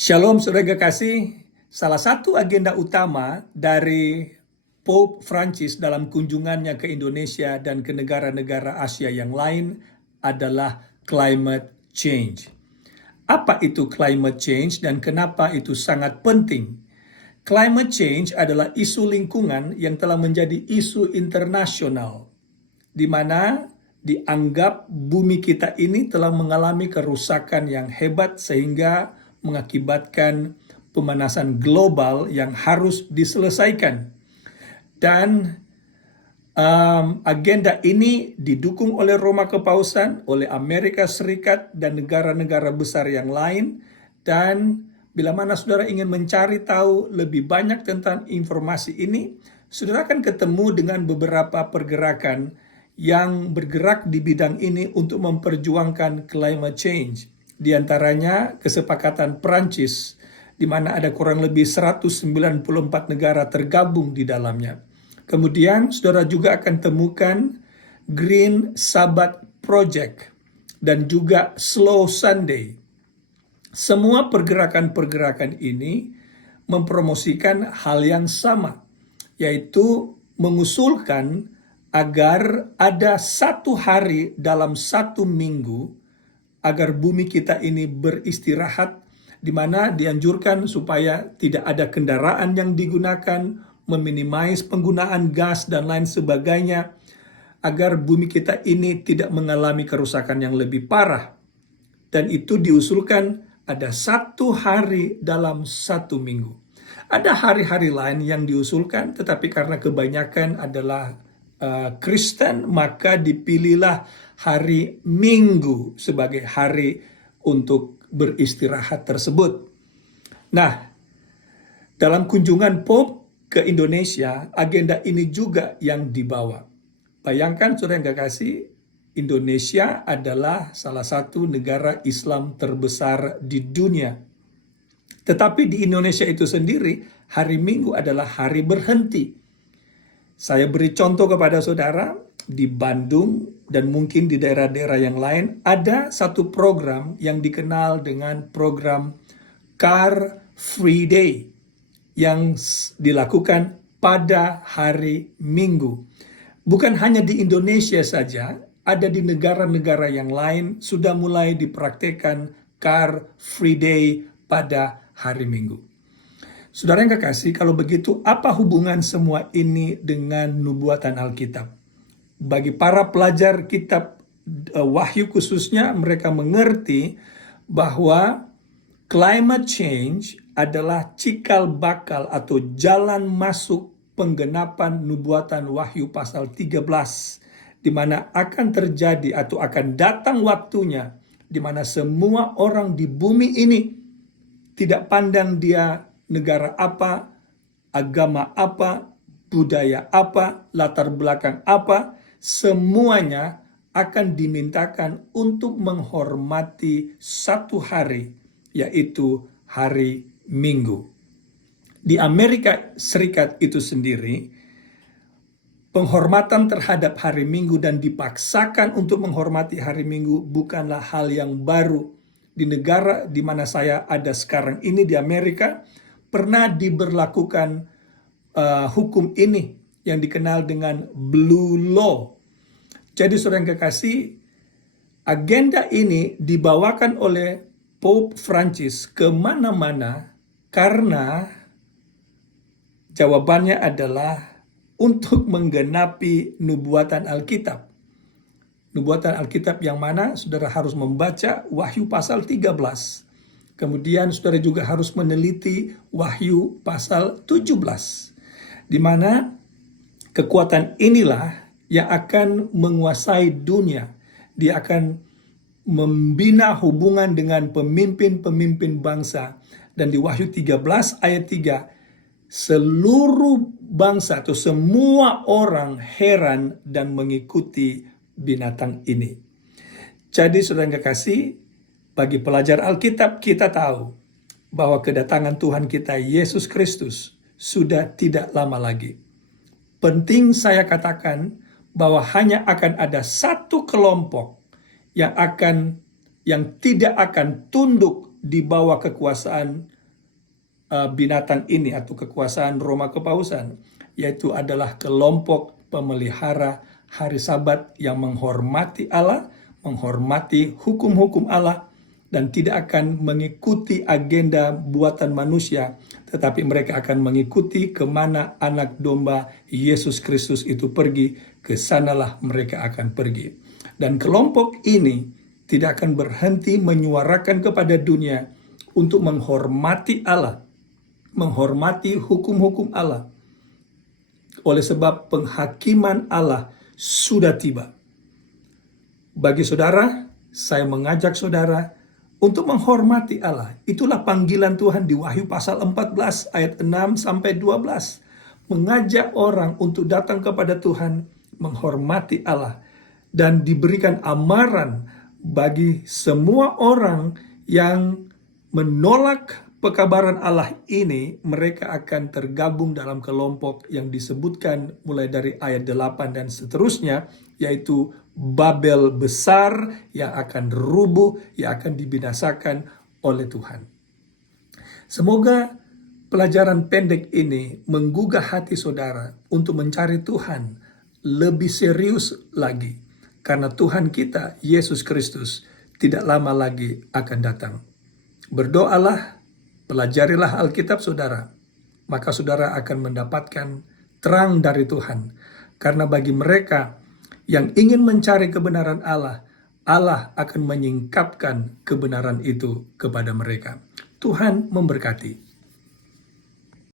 Shalom saudara kasih, salah satu agenda utama dari Pope Francis dalam kunjungannya ke Indonesia dan ke negara-negara Asia yang lain adalah climate change. Apa itu climate change dan kenapa itu sangat penting? Climate change adalah isu lingkungan yang telah menjadi isu internasional, di mana dianggap bumi kita ini telah mengalami kerusakan yang hebat sehingga mengakibatkan pemanasan global yang harus diselesaikan. Dan agenda ini didukung oleh Roma Kepausan, oleh Amerika Serikat, dan negara-negara besar yang lain. Dan bila mana saudara ingin mencari tahu lebih banyak tentang informasi ini, saudara akan ketemu dengan beberapa pergerakan yang bergerak di bidang ini untuk memperjuangkan climate change. Di antaranya kesepakatan Prancis, di mana ada kurang lebih 194 negara tergabung di dalamnya. Kemudian saudara juga akan temukan Green Sabbath Project dan juga Slow Sunday. Semua pergerakan-pergerakan ini mempromosikan hal yang sama, yaitu mengusulkan agar ada satu hari dalam satu minggu agar bumi kita ini beristirahat, di mana dianjurkan supaya tidak ada kendaraan yang digunakan, meminimais penggunaan gas dan lain sebagainya, agar bumi kita ini tidak mengalami kerusakan yang lebih parah. Dan itu diusulkan ada satu hari dalam satu minggu. Ada hari-hari lain yang diusulkan, tetapi karena kebanyakan adalah Kristen, maka dipilihlah hari Minggu sebagai hari untuk beristirahat tersebut. Nah, dalam kunjungan Pope ke Indonesia, agenda ini juga yang dibawa. Bayangkan saudara yang kekasih, Indonesia adalah salah satu negara Islam terbesar di dunia. Tetapi di Indonesia itu sendiri, hari Minggu adalah hari berhenti. Saya beri contoh kepada saudara, di Bandung dan mungkin di daerah-daerah yang lain, ada satu program yang dikenal dengan program Car Free Day yang dilakukan pada hari Minggu. Bukan hanya di Indonesia saja, ada di negara-negara yang lain sudah mulai dipraktekkan Car Free Day pada hari Minggu. Saudara yang kekasih, kalau begitu apa hubungan semua ini dengan nubuatan Alkitab? Bagi para pelajar kitab Wahyu khususnya, mereka mengerti bahwa climate change adalah cikal bakal atau jalan masuk penggenapan nubuatan Wahyu pasal 13, di mana akan terjadi atau akan datang waktunya di mana semua orang di bumi ini, tidak pandang dia negara apa, agama apa, budaya apa, latar belakang apa, semuanya akan dimintakan untuk menghormati satu hari, yaitu hari Minggu. Di Amerika Serikat itu sendiri, penghormatan terhadap hari Minggu dan dipaksakan untuk menghormati hari Minggu bukanlah hal yang baru. Di negara di mana saya ada sekarang ini, di Amerika, pernah diberlakukan hukum ini yang dikenal dengan Blue Law. Jadi saudara yang kekasih, agenda ini dibawakan oleh Pope Francis kemana-mana karena jawabannya adalah untuk menggenapi nubuatan Alkitab. Nubuatan Alkitab yang mana saudara harus membaca Wahyu pasal 13. Kemudian saudara juga harus meneliti Wahyu pasal 17. Di mana kekuatan inilah yang akan menguasai dunia. Dia akan membina hubungan dengan pemimpin-pemimpin bangsa. Dan di Wahyu 13 ayat 3, seluruh bangsa atau semua orang heran dan mengikuti binatang ini. Jadi saudara yang kekasih, bagi pelajar Alkitab, kita tahu bahwa kedatangan Tuhan kita Yesus Kristus sudah tidak lama lagi. Penting saya katakan bahwa hanya akan ada satu kelompok yang tidak akan tunduk di bawah kekuasaan binatang ini atau kekuasaan Roma Kepausan, yaitu adalah kelompok pemelihara hari Sabat yang menghormati Allah, menghormati hukum-hukum Allah, dan tidak akan mengikuti agenda buatan manusia, tetapi mereka akan mengikuti kemana anak domba Yesus Kristus itu pergi, ke sanalah mereka akan pergi. Dan kelompok ini tidak akan berhenti menyuarakan kepada dunia untuk menghormati Allah, menghormati hukum-hukum Allah. Oleh sebab penghakiman Allah sudah tiba. Bagi saudara, saya mengajak saudara untuk menghormati Allah. Itulah panggilan Tuhan di Wahyu pasal 14 ayat 6 sampai 12. Mengajak orang untuk datang kepada Tuhan, menghormati Allah, dan diberikan amaran bagi semua orang yang menolak pekabaran Allah ini, mereka akan tergabung dalam kelompok yang disebutkan mulai dari ayat 8 dan seterusnya, yaitu Babel besar yang akan rubuh, yang akan dibinasakan oleh Tuhan. Semoga pelajaran pendek ini menggugah hati saudara untuk mencari Tuhan lebih serius lagi, karena Tuhan kita, Yesus Kristus, tidak lama lagi akan datang. Berdoalah, pelajarilah Alkitab saudara, maka saudara akan mendapatkan terang dari Tuhan. Karena bagi mereka yang ingin mencari kebenaran Allah, Allah akan menyingkapkan kebenaran itu kepada mereka. Tuhan memberkati.